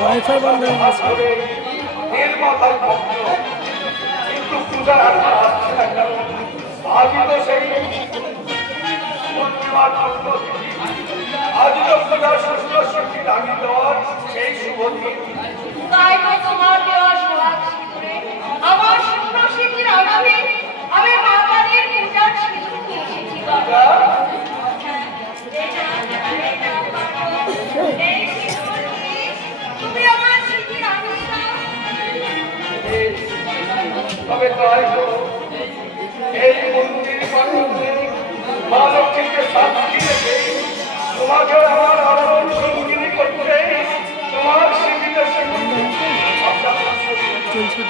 Wifi বন্ধ হয়ে গেছে। কিন্তু পূজার আজই তো সেই পূর্ণিমার আজই তো পূজার ষষ্ঠ শক্তি দাগি দেওয়ার সেই শুভ দিন। তাই তো তোমার দেওয়া সোহাগ সিঁদুরে আমার শুভ্র স্মৃতির আগামী আমি মা কালীর পূজার সিঁদুর নিয়ে এসেছি বাবা। তুমি আমার স্মৃতির আনন্দ তবে তাই তো এই মন্দির মা লক্ষ্মীকে সাক্ষী রেখে তোমাকে আমার আনন্দ সঙ্গিনী করতে তোমার স্মৃতিতে চলছে